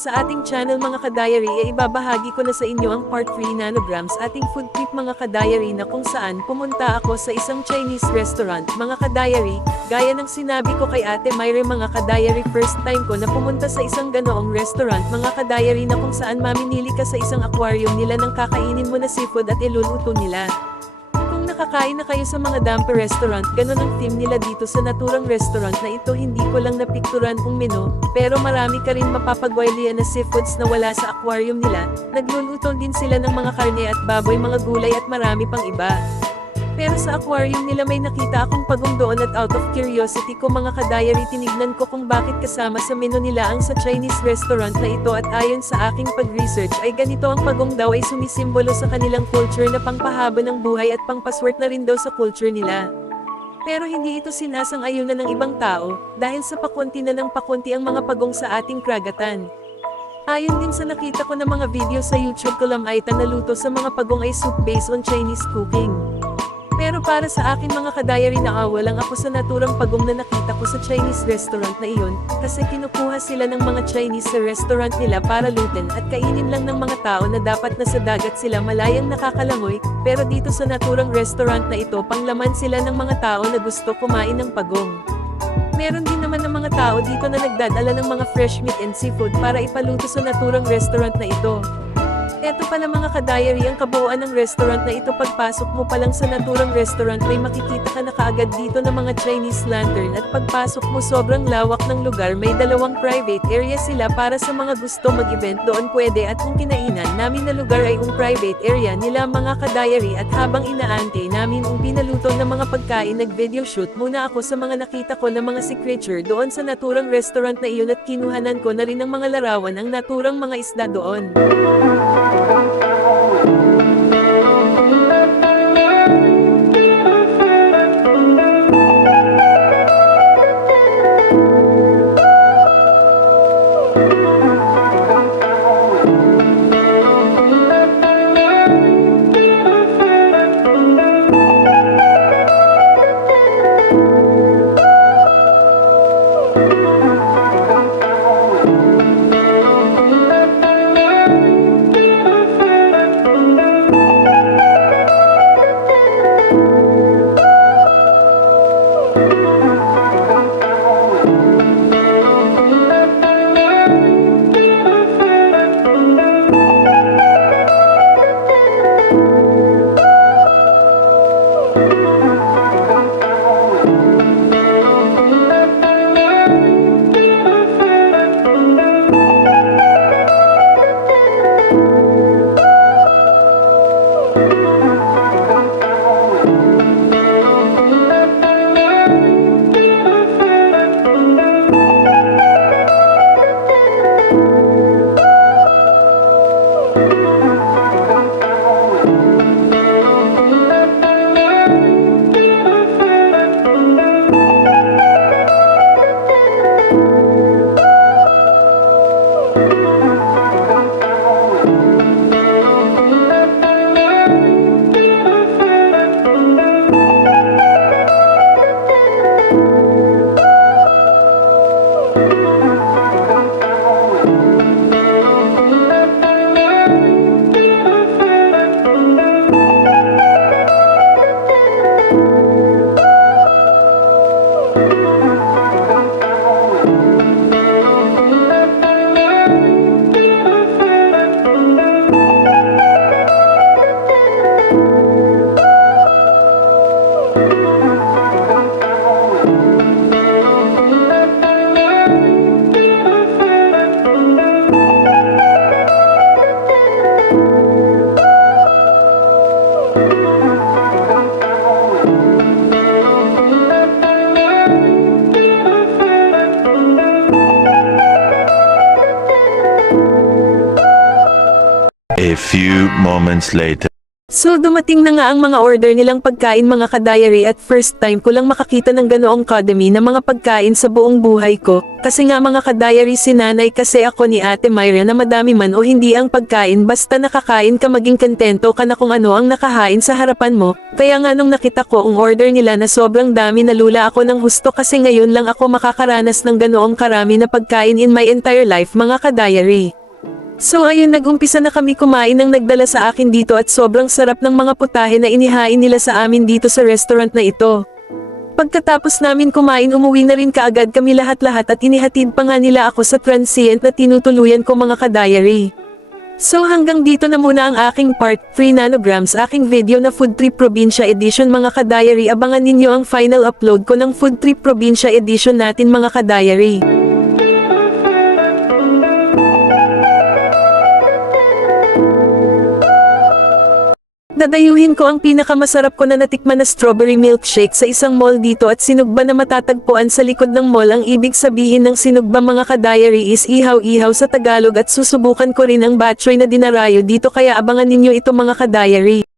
Sa ating channel mga ka-diary ay ibabahagi ko na sa inyo ang part 3 nanograms ating food trip mga ka-diary na kung saan pumunta ako sa isang Chinese restaurant mga ka-diary, gaya ng sinabi ko kay Ate Myre mga ka-diary first time ko na pumunta sa isang ganoong restaurant mga ka-diary na kung saan mamimili ka sa isang aquarium nila ng kakainin mo na seafood at iluluto nila. Kung nakakain na kayo sa mga damper restaurant, ganun ang theme nila dito sa naturang restaurant na ito hindi ko lang napikturan kung menu, pero marami ka rin mapapagwalian na seafoods na wala sa aquarium nila, nagluluto din sila ng mga karne at baboy mga gulay at marami pang iba. Pero sa aquarium nila may nakita akong pagong doon at out of curiosity ko mga ka-diary tinignan ko kung bakit kasama sa menu nila ang sa Chinese restaurant na ito at ayon sa aking pag-research ay ganito ang pagong daw ay sumisimbolo sa kanilang culture na pangpahaba ng buhay at pangpaswerte na rin daw sa culture nila. Pero hindi ito sinasang-ayunan ng ibang tao, dahil sa pakunti na ng pakunti ang mga pagong sa ating kragatan. Ayon din sa nakita ko na mga video sa YouTube kalamaitan na luto sa mga pagong ay soup based on Chinese cooking. Pero para sa akin mga ka-diary naawa lang ako sa naturang pagong na nakita ko sa Chinese restaurant na iyon, kasi kinukuha sila ng mga Chinese sa restaurant nila para lutin at kainin lang ng mga tao na dapat nasa dagat sila malayang nakakalangoy, pero dito sa naturang restaurant na ito panglaman sila ng mga tao na gusto kumain ng pagong. Meron din naman ng mga tao dito na nagdadala ng mga fresh meat and seafood para ipaluto sa naturang restaurant na ito. Eto pala mga ka-diary ang kabuuan ng restaurant na ito pagpasok mo pa lang sa naturang restaurant may makikita ka na kaagad dito ng mga Chinese lantern at pagpasok mo sobrang lawak ng lugar may dalawang private area sila para sa mga gusto mag-event doon pwede at kung kinainan namin na lugar ay private area nila mga ka-diary at habang inaantay namin pinaluto ng mga pagkain nag-video shoot muna ako sa mga nakita ko na mga signature doon sa naturang restaurant na iyon at kinuhanan ko na rin ng mga larawan ang naturang mga isda doon. A few moments later. So dumating na nga ang mga order nilang pagkain mga ka-diary at first time ko lang makakita ng ganoong kadami na mga pagkain sa buong buhay ko. Kasi nga mga ka-diary sinanay kasi ako ni Ate Myra na madami man o hindi ang pagkain basta nakakain ka maging kontento ka na kung ano ang nakahain sa harapan mo. Kaya nga nung nakita ko ang order nila na sobrang dami nalula ako ng husto kasi ngayon lang ako makakaranas ng ganoong karami na pagkain in my entire life mga ka-diary. So ayun nag-umpisa na kami kumain ng nagdala sa akin dito at sobrang sarap ng mga putahe na inihain nila sa amin dito sa restaurant na ito. Pagkatapos namin kumain umuwi na rin kaagad kami lahat-lahat at inihatid pa nga nila ako sa transient na tinutuluyan ko mga ka-diary. So hanggang dito na muna ang aking part 3 nanograms aking video na Food Trip Probinsya Edition mga ka-diary. Abangan ninyo ang final upload ko ng Food Trip Probinsya Edition natin mga ka-diary. Dadayuhin ko ang pinakamasarap ko na natikman na strawberry milkshake sa isang mall dito at sinugba na matatagpuan sa likod ng mall. Ang ibig sabihin ng sinugba mga ka-diary is ihaw-ihaw sa Tagalog at susubukan ko rin ang batchoy na dinarayo dito kaya abangan ninyo ito mga ka-diary.